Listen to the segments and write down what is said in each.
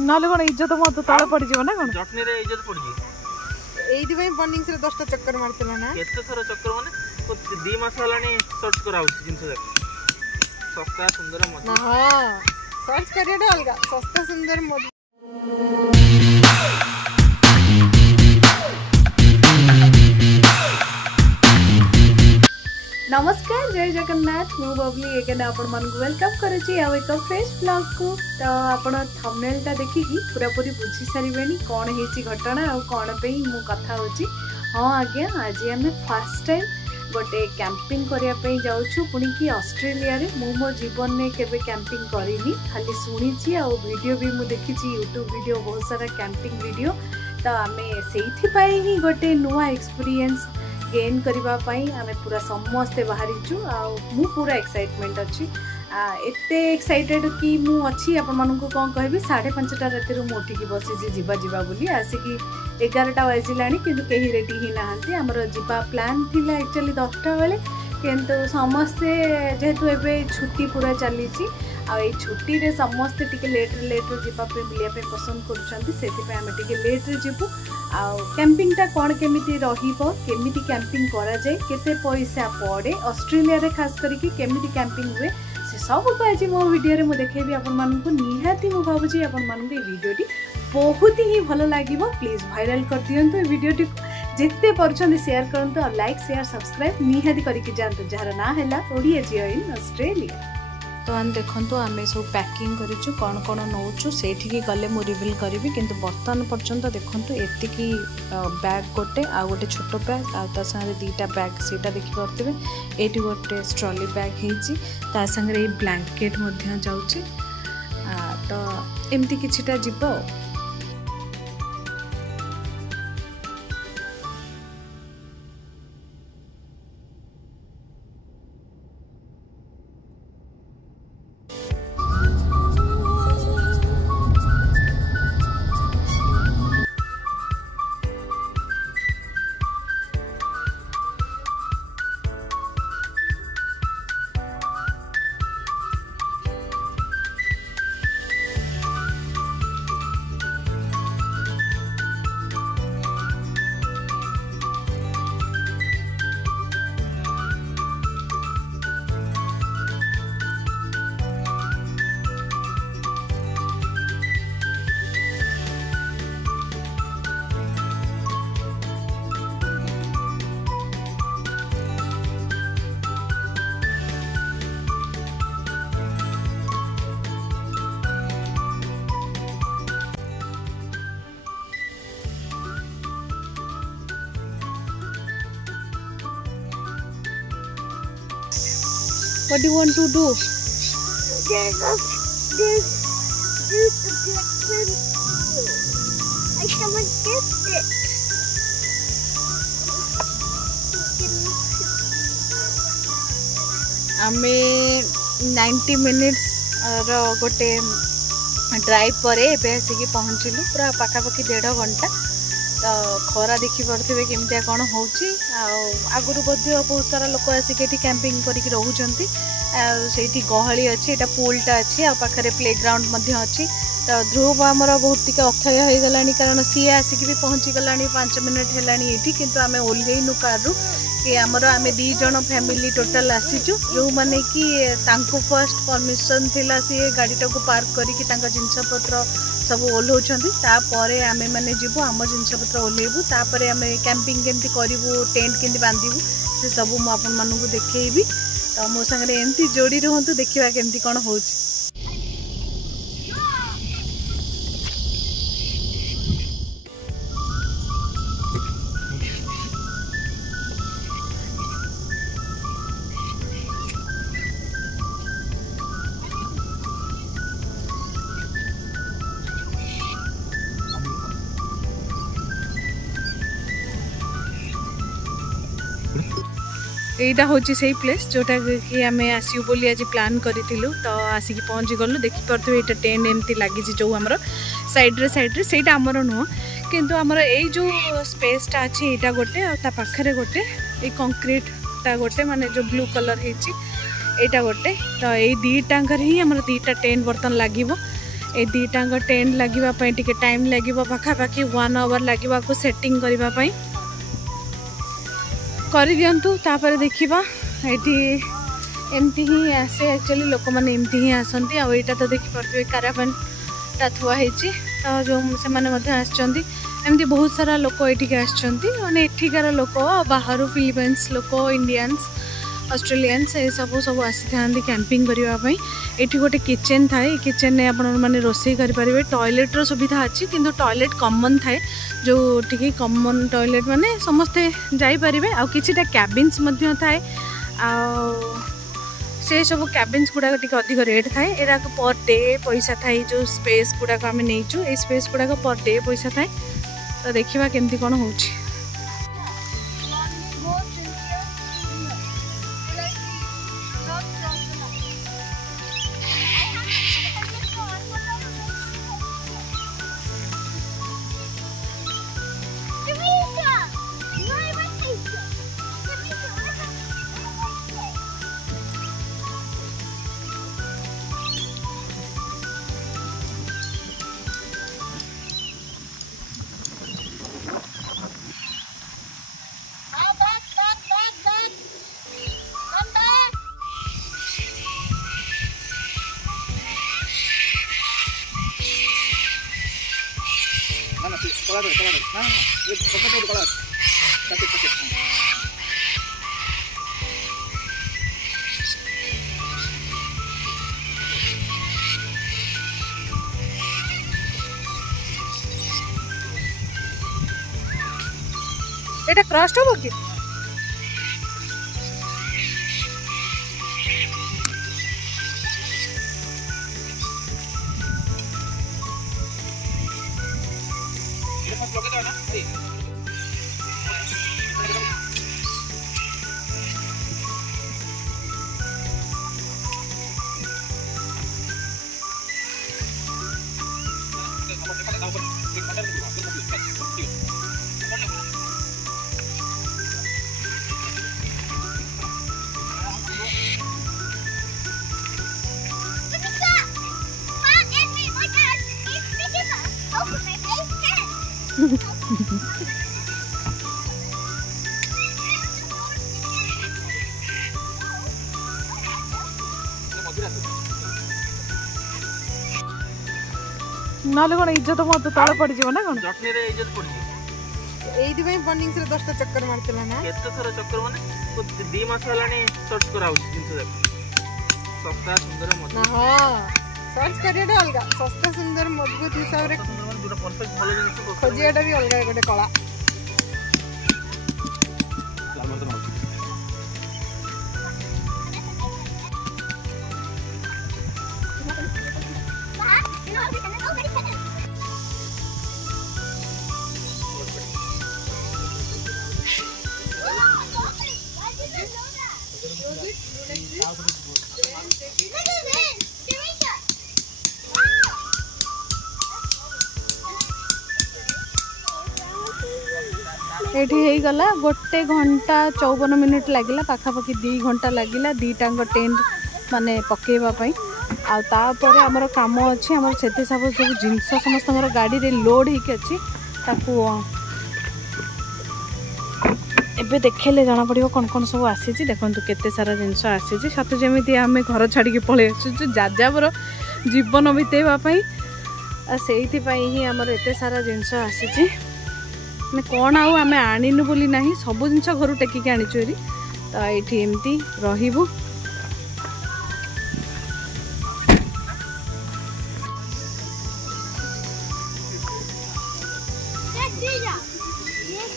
नाले कोन इज्जत मत तळे पड़ जीव ना कोन जटनी रे इज्जत पड़ जी एइदि भाई बर्निंग से 10टा चक्कर मारतला ना केते थरो चक्कर माने 2 मास हलानी सर्च करा होची जिंस देख सस्ता सुंदर मत हां सर्च करिया अलगा सस्ता सुंदर मत नमस्कार जय जगन्नाथ मु बबली एके आपण मन वेलकम करूची आ एक फ्रेश ब्लॉग को तो आपण थंबनेल ता देखि की पूरा पूरी बुझी सारिबेनी कोन हेची घटना आ कोन पे मु कथा होची हां आज्ञा आज हमें फर्स्ट टाइम गोटे कैंपिंग करिया पे जाउछु पुनी की ऑस्ट्रेलिया रे मु मो जीवन में केबे कैंपिंग करिनी खाली सुनिची आ वीडियो भी मु देखिची यूट्यूब वीडियो बहुत सारा कैंपिंग वीडियो तो आमे सेठी पाई ही गोटे नुवा एक्सपीरियंस गेन करबा पई आमे पूरा समस्ते बाहरीचु आ मु पूरा एक्साइटमेंट अछि एते एक्साइटेड कि मु अछि अपन मानन को कोन कहबी 5:30 राति रो मोठी की बसी जी जीवा जीवा बोली आसी कि 11टा बजिलानी किंतु केही रेडी ही नाहंती हमर जीवा प्लान थिला एक्चुअली 10टा बेले किंतु समस्ते जेहेतु एबे छुट्टी पूरा चली छी आ ए छुट्टी रे समस्ते टिके लेट जीवा पे मिलिया पे पसंद करूछंती सेति पे हमें टिके लेट रे जीवु आ कैंपिंग टा कोन केमिति रहिबो केमिति कैंपिंग करा जाय केते पैसा पड़े ऑस्ट्रेलिया रे खास करके केमिति कैंपिंग हुए से सब को आज मो वीडियो रे मो देखेबी अपन मन को निहाती मो भाबुची अपन मन के वीडियोटी बहुत ही भलो लागिबो प्लीज वायरल कर दियंतु ए वीडियोटी जेते परछन शेयर करंतु और लाइक शेयर सब्सक्राइब निहाती करके जानतु जहार ना हैला ओडिया जियो इन ऑस्ट्रेलिया तो आन देखंतु आमे सब पैकिंग करिछु कोन कोन नौछु सेठी की गले मो रिवील करबी किंतु बर्तन पर्यंत देखंतु एति की बैग गोटे आ गोटे छोटो बैग आ ता संगे दीटा बैग सेटा देखि परतिबे एटी गोटे स्ट्रॉली बैग हेची ता संगे ए ब्लैंकेट मध्य जाउची तो एमती किछिटा जिवो What do you want to do? There's a reflection. Like someone dipped it. आमे 90 मिनिट्स रो गोटे ड्राइव पर एबे आसिक पहुँचलु पूरा पाखापाखि 1.5 घंटा तो खरा देखी पड़े केमिया कौन हो आगुरी बहुत सारा लोक आसिक कैंपिंग करके रोचंती से गहली अच्छी एटा पूलटा अच्छी आ पाखरे प्ले ग्राउंड अच्छी तो ध्रुव आमर बहुत टी अथय हो गला कारण सी आसिक भी पहुँची गला 5 मिनिट है किंतु आम ओह्लैनु कारु कि आमर आम 2 जन फैमिली टोटाल आसीचु जो माने कि तांको फर्स्ट परमिशन थिला सी गाड़ीटा को पार्क करके जिनपत्र सब ओह्लौंती तापर आम मैंने जीवु आम जिनपत्र ओह्लैबू तापर आम कैंपिंग केमती करूँ टेंट केमती बांधु से सब मुझे देखी तो मो सागर एमती जोड़ी रुहतु देखा केमती कौन हो एटा होची सही प्लेस जोटा कि आम आसू बोली आज प्लान करूँ तो आसिक पहुँची गलु देखिपे ये टेंट एमती लगी जो आमर साइड्रे सहीटा आमर नुह किंतु आमर ये जो स्पेसटा अच्छी यहाँ गोटे आ पाखे गोटे ये कंक्रीटा गोटे माने जो ब्लू कलर होटा गोटे तो ये 2टांकर ही आमर 2टा टेंट बर्तन लगे ए दुईटाक टेंट लगे टिके टाइम लगे पाखापाखि 1 आवर लगे सेटिंग करने कर दिंतु तापर देखा ये एमती ही आसे एक्चुअली लोक मैंने एमती ही आसती आईटा तो देखिपे कारावान टा थुआई तो जो से आमती बहुत सारा लोक ये आसने एठिकार लोक बाहर फिलिपाइंस लोक इंडियंस ऑस्ट्रेलियंस ये सब आसी था कैंपिंग करने ये गोटे किचेन थाए किचेन में आपण मैंने रोषे करेंगे टॉयलेट सुविधा अच्छी किंतु टॉयलेट कॉमन थाए जो ठीक कॉमन टॉयलेट माने समस्ते जापरेंगे आ किछिटा कैबिन्स थाए से सब कैबिन्स गुड़ाक टी अधिक रेट थाए एरा पर डे पैसा थाए जो स्पेस गुड़ाक आम नहींचु ये स्पेस गुड़ाक पर डे पैसा थाए तो देखा केमती कौन हो एटा क्रॉस हो कि नाले कौन इज्जत मत तले पड़ जीव ना कौन जटनी रे इज्जत पड़ जीव एइदि भाई बर्निंग से 10टा चक्कर मारतिला ना केते थरा चक्कर माने तो 2 मास हलानी सर्च कराउ जिंस देख सस्ता सुंदर मत ना हां सर्च करियाटा अलगा सस्ता सुंदर मजबूत हिसाब रे जोटा परफेक्ट भलो जिंस खोजियाटा भी अलगा गोटे कला ये गला 1 घंटा 54 मिनिट लगिला पाखापाखि 2 घंटा लगिला दीटांग टेंट माने पकेवाई आपर आमर कम अच्छे आम से सब सब जिनस समस्त गाड़ी रे लोड होके अच्छी ताकू एबे देखेले जाना पड़ो कौन कौन सब आसी देखु केते सारा जिनस आसी सत जमी आम घर छाड़ी पलि आसु जाजावर जीवन बितेवाई से ही आमर एत सारा जिनस आसी मैं कौन आम आनीनु बोली ना सब जिन घर टेकिक आनीचु तो ये एमती रहीबू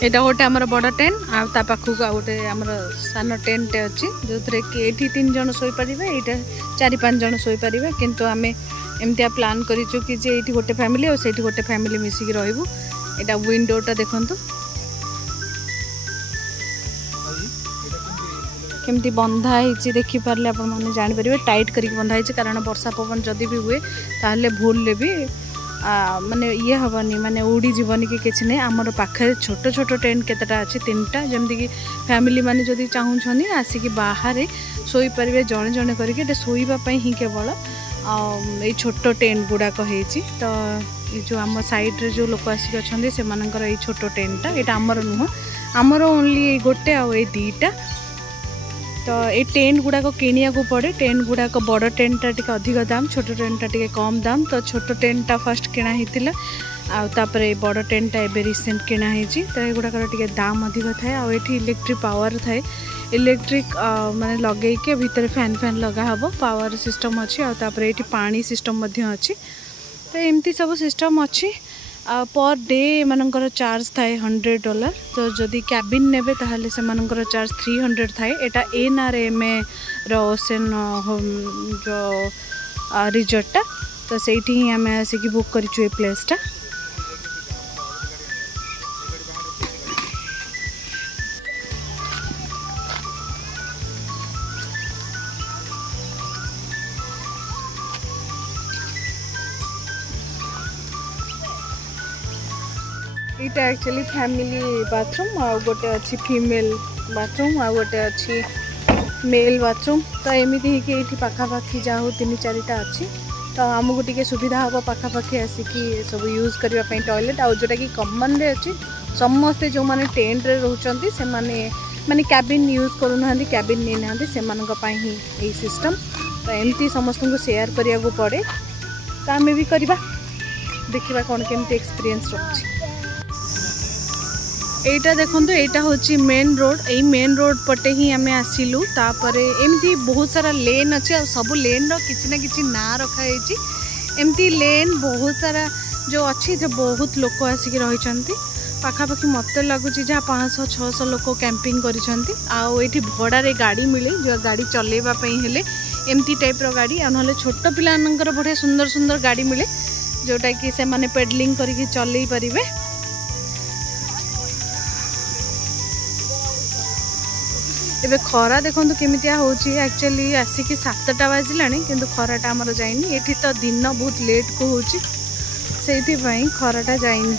एटा गोटे आमर बड़ टेंट आ पाखक गोटे आमर सान टेंट अच्छी जो थे कि ये 3 जन शोपारे यहाँ 4-5 जन शोपारे किंतु आम एमती प्लान करूँ कि ये गोटे फैमिली और से गोटे फैमिली मिसिक रहीबू एटा विंडोटा देखंतु केमती बंधा होती देखिपारे आप जापर टाइट करके बंधा होती कारण वर्षा पवन जदि भी हुए ताहले भूल भी माने ये हेनी माने उड़ी जीवन कि किसी नहीं आमर पाखे छोट छोट टेंट केतेटा अच्छी 3टा जमती कि फैमिली माने जदि चाहूँ आसिक बाहर शोपारे जड़े जड़े करके शोवाई ही केवल ये छोट टेंट गुड़ाक होती तो ये जो आम साइड रे जो लोक आसिक अच्छा से ये छोट टेंटा यहाँ आमर नुह आमर ओनली गोटे आई दीटा तो ये टेंट गुड़ाक किनिया को पड़े टेंट गुड़ाक बड़ टेंटा टी अधिक दाम छोट टेंटा टी कम दाम तो छोट टेंटा फर्स्ट किना होता आउे बड़ टेंटा एवं रिसेंट किनाही तो युड़ाकर टे दाम अधिक थाए आठी इलेक्ट्रिक पावर थाए इलेक्ट्रिक माने लगे के भीतर फैन फैन लगा हबो पावर सिस्टम अच्छी आउे ये पानी सिस्टम अच्छी तो एमती सब सिस्टम अच्छी पर डे एमनकर चार्ज थाए $100 तो जदि कैबिन नेबे ताहले से मनकर चार्ज 300 थाए एटा NRMA ओसेन जो रिजॉर्टा तो सेठी ही आम आसिक बुक करिछु ए प्लेसटा यहाँ एक्चुअली फैमिली बाथरूम आ गोटे अच्छी फीमेल बाथरूम आ गोटे अच्छी मेल बाथरूम तो एमती ही पाखापाखि जहाँ 3-4टा अच्छी तो आमको टी सुविधा हम पाखापाखि आसिकी सब यूज करने टॉयलेट आ जोटा कि कॉमन रे अच्छी समस्ते जो मैंने टेंट रे रहउचंती से माने कैबिन यूज करूना कैबिन नहीं ना से ही यही सिस्टम तो एमती समस्त को शेयर करिया को पड़े तो आम भी करवा देखा कौन केमती एक्सपीरियंस रही एटा देखो एटा होची मेन रोड यही मेन रोड पटे ही आम आसिलु तापर एमती बहुत सारा लेन अच्छे आ सब लेन रो किछि ना किछि ना रखाई एमती लेन बहुत सारा जो अच्छी जो बहुत लोक आसिक रही पाखापाखि मत लगुच जहाँ 500-600 लोक कैंपिंग करिसेंती आउ एठी भड़ारे गाड़ी मिले जो गाड़ी चलेबा पई हेले एमती टाइप रो गाड़ी आ नहले छोट पिलानकर बढ़िया सुंदर सुंदर गाड़ी मिले जोटा कि से माने पेडलिंग करके चलई परिबे एबे खरा देखो केमितिया होची एक्चुअली आसिक 7टा बाजिलानी किंतु खराटा आमर जाइनी एठी तो दिन बहुत लेट को होची सेठी पई खराटा जाइनी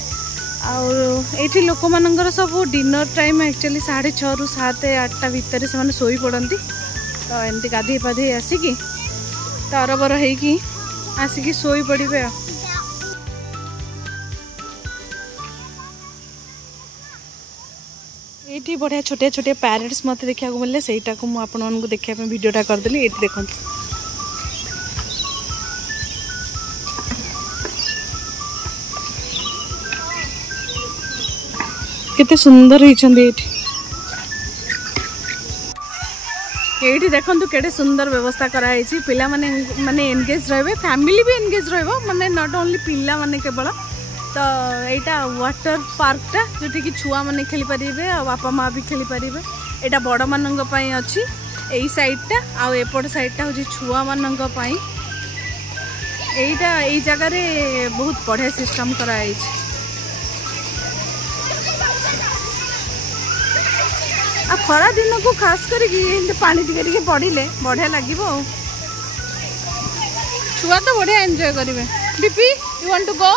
आठी लोक मानकर सब डिनर टाइम एक्चुअली 6:30 ରୁ 7-8टा भितर से शोई पड़ती तो एमती गाधे पाधे आसिकी तरबर होगी आसिकी शोई पड़े ये बढ़िया छोटे छोटे पैरेट्स मत देखा मिले सहीटा को मुझे देखा वीडियोटा करदेली ये देखो केते सुंदर होती ये देखो केड़े सुंदर व्यवस्था कराई पिला माने एनगेज रहे फैमिली भी एनगेज रहे नॉट ओनली पिला माने केवल तो यहाँ वाटर पार्कटा जोटी कि छुआ मैंने खेली पारे आ बापा माँ भी खेली पारे यहाँ बड़ मान अच्छी यही साइडटा आउट साइडटा हूँ छुआ मान यहाँ यही जगार बहुत बढ़िया सिस्टम कराई आ खरा दिन को खास करके पानी टिके पड़े बढ़िया लगे छुआ तो बढ़िया एंजॉय करेंगे दीपी you want to go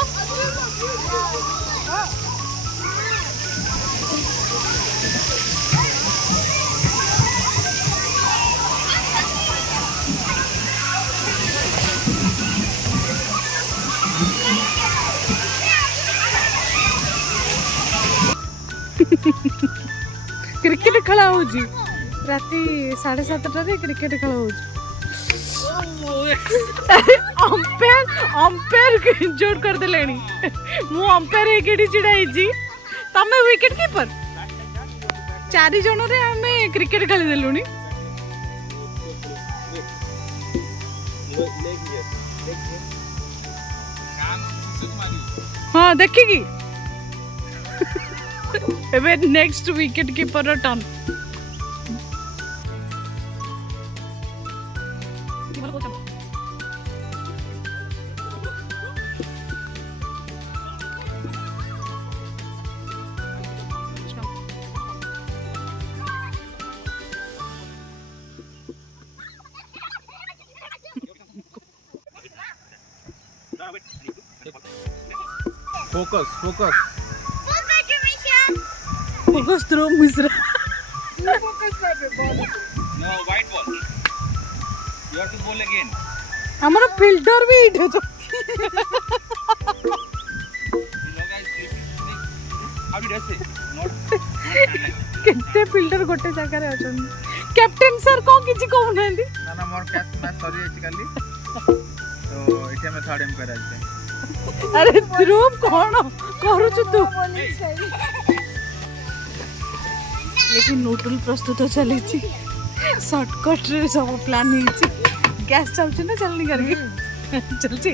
cricket खेला हो राति 7:30 क्रिकेट खेला हो अंपायर जोड़ कर दे मु अंपायर चिड़ाई तमें विकेट कीपर 4 जन रे आमे क्रिकेट खेली देलु हाँ देखिकी एबे next wicket keeper turn Focus, focus. Focus through Misra. You focus for the ball. No, white ball. You have to bowl again. ଆମର ଫିଲ୍ଟର ବି ଏଇଠି ଅଛି। କେତେ ଫିଲ୍ଟର ଗୋଟେ ଜାଗାରେ ଅଛନ୍ତି। କ୍ୟାପ୍ଟେନ ସାର୍ କଣ କିଛି କହୁନାହାନ୍ତି? ନା ନା ମୋର କ୍ୟାଚ୍ ମ୍ୟାଚ୍ ସରି ଯାଇଛି କାଲି ତ ଏଠି ଆମେ ଥାର୍ଡ ଏମ୍ପାୟାର ଆଜି। ଆରେ ଧ୍ରୁବ କଣ କରୁଛୁ ତୁ? ଏଠି ନୁଡୁଲ ପ୍ରସ୍ତୁତ ଚାଲିଛି। ସର୍ଟକଟ ରେ ସବୁ ପ୍ଲାନ୍ ହେଇଛି। ଗ୍ୟାସ୍ ଚାଲୁଛି ନା ଚାଲନି କରିକି ଚାଲୁଛି।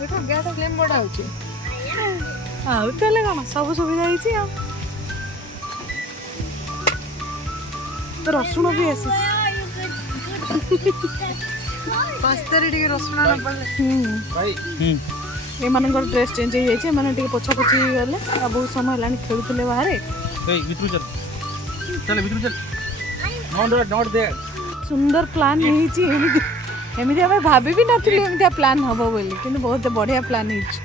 ଦେଖ ଗ୍ୟାସ୍ ଫ୍ଲେମ୍ ବଡ ହଉଛି। ଆଉ ତାହେଲେ କଣ ସବୁ ସୁବିଧା ହେଇଛି। ଆଉ ରସୁଣ ବି ଆସିଛି। ପାସ୍ତାରେ ଟିକେ ରସୁଣ ନ ପଡିଲେ ଏମାନଙ୍କର ଡ୍ରେସ୍ ଚେଞ୍ଜ ହେଇଯାଇଛି। ଏମାନେ ଟିକେ ପୋଛାପୋଛି ଗଲେ ଆଉ ବହୁତ ସମୟ ହେଲାଣି ଖେଳୁଥିଲେ ବାହାରେ। ସୁନ୍ଦର ପ୍ଲାନ୍ ହେଇଛି। ଏମିତି ଆମେ ଭାବି ବି ନଥିଲି ଏମିତିଆ ପ୍ଲାନ୍ ହବ ବୋଲି, କିନ୍ତୁ ବହୁତ ବଢିଆ ପ୍ଲାନ୍ ହେଇଛି।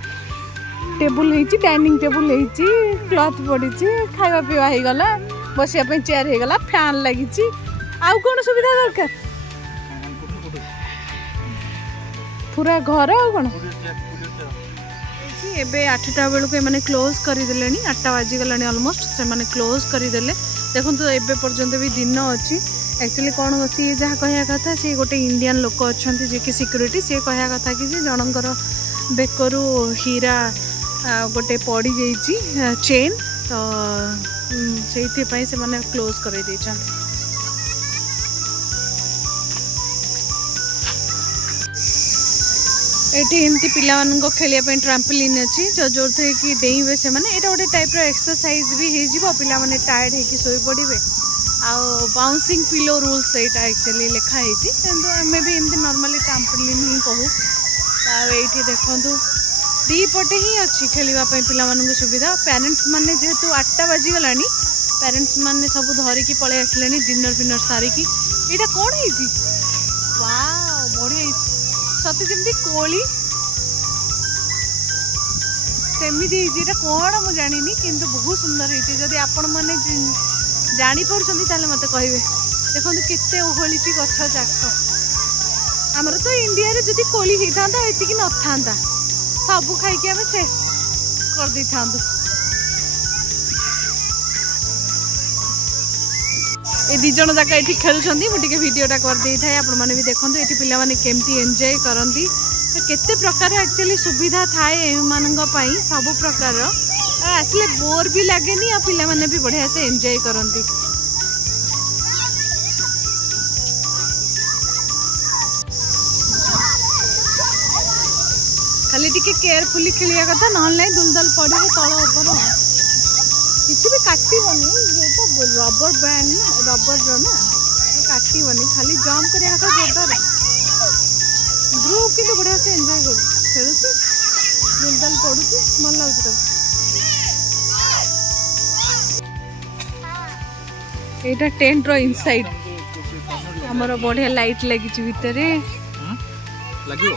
ଟେବୁଲ ହେଇଛି, ଡାଇନିଂ ଟେବୁଲ ହେଇଛି, କ୍ଲଥ ପଡିଛି, ଖାଇବା ପିଇବା ହେଇଗଲା, ବସିବା ପାଇଁ ଚେୟାର ହେଇଗଲା, ଫ୍ୟାନ୍ ଲାଗିଛି। ଆଉ କଣ ସୁବିଧା ଦରକାର? ପୁରା ଘର ଆଉ କଣ। ଏବେ 8ଟା ବେଳକୁ ଏମାନେ କ୍ଲୋଜ୍ କରିଦେଲେଣି। 8ଟା ବାଜିଗଲାଣି ଅଲମୋଷ୍ଟ। ସେମାନେ କ୍ଲୋଜ୍ କରିଦେଲେ। ଦେଖନ୍ତୁ ଏବେ ପର୍ଯ୍ୟନ୍ତ ବି ଦିନ ଅଛି। एक्चुअली कौन सी जहाँ कहया कथा सी गोटे इंडियन लोक अच्छा जी कि सिक्यूरीटी सी कहया कथा कि जनकर बेकरू हीरा गोटे पड़ जाइए चेन तो से मैंने क्लोज कर एटी एमती पिला खेलिया ट्राम्पोलिन अच्छी जो जो थे कि डेइबे से माने एटा गोटे टाइप रो एक्सरसाइज भी हे जिवो पिला माने टायर्ड हे कि सोई पड़िबे आउ बाउंसिंग पिलो रूल्स एटा एक्चुअली लिखा है किंतु आमे भी एमती नॉर्मली ट्राम्पोलिन ही कहू एठी देखंतु दी पटे ही अच्छी खेलिबा पई पिला मानन सुविधा पेरेंट्स माने जेहेतु 8टा बाजी गलानी पेरेंट्स माने सब धरिकी पळे आसलेनी डिनर फिनर सारिकी एटा कोन हे जी वाओ बढ़िया सती जमती कोली सेमिति एटा कोन मु जानिनी किंतु बहुत सुंदर हे जदी आपण माने जानी पड़छंती ताले मते कहबे देखंतु केते ओहलिची गछ जाक हमर तो इंडिया रे जदी कोली हे थांदा एति कि न थांदा सब खाई के हमें शेष कर दी थांदु ए दी जण जाका एठी खेलछंती मु टिके वीडियोटा कर देई थाए आपण माने भी देखंतु एठी पिला माने केमती एन्जॉय करंती तो केते प्रकार एक्चुअली सुविधा थाए ए मानंग पई सब प्रकार आसले बोर भी लगेनी आ पिला माने भी बढ़िया से एन्जॉय करंती खाली टिके केयरफुली खेलिया कथा नहल नै दुलदल पड़े तळ ऊपर किसी भी काटिबनी ये तो रबर बैंड रबर जो ना काटिबनी खाली जंप करिया कथा जोरदार ग्रुप के बढ़िया से एन्जॉय कर खेलुची दुलदल पड़ुची मन लागुची तब एटा टेंट रो इनसाइड हमर बढ़िया लाइट लगी छि भितरे लागियो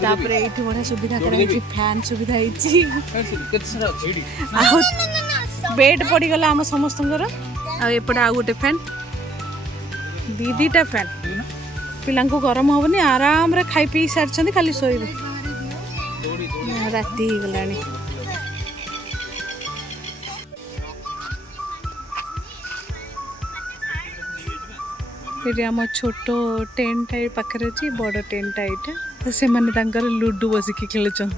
तापर एठी बढ़िया सुविधा करा छि फैन सुविधा हिची केत सारा छिडी आ बेड पड़ी गला हम समस्त आ एपटे आ गोटे फैन दीदीटा फैन पिला गरम हेनी आराम रे खाई पी सारी खाली शोबे राति गला आम छोट टेंट पाखे अच्छी बड़ टेंट यहाँ तो से मैंने लुडु बसिक खेलुंट कर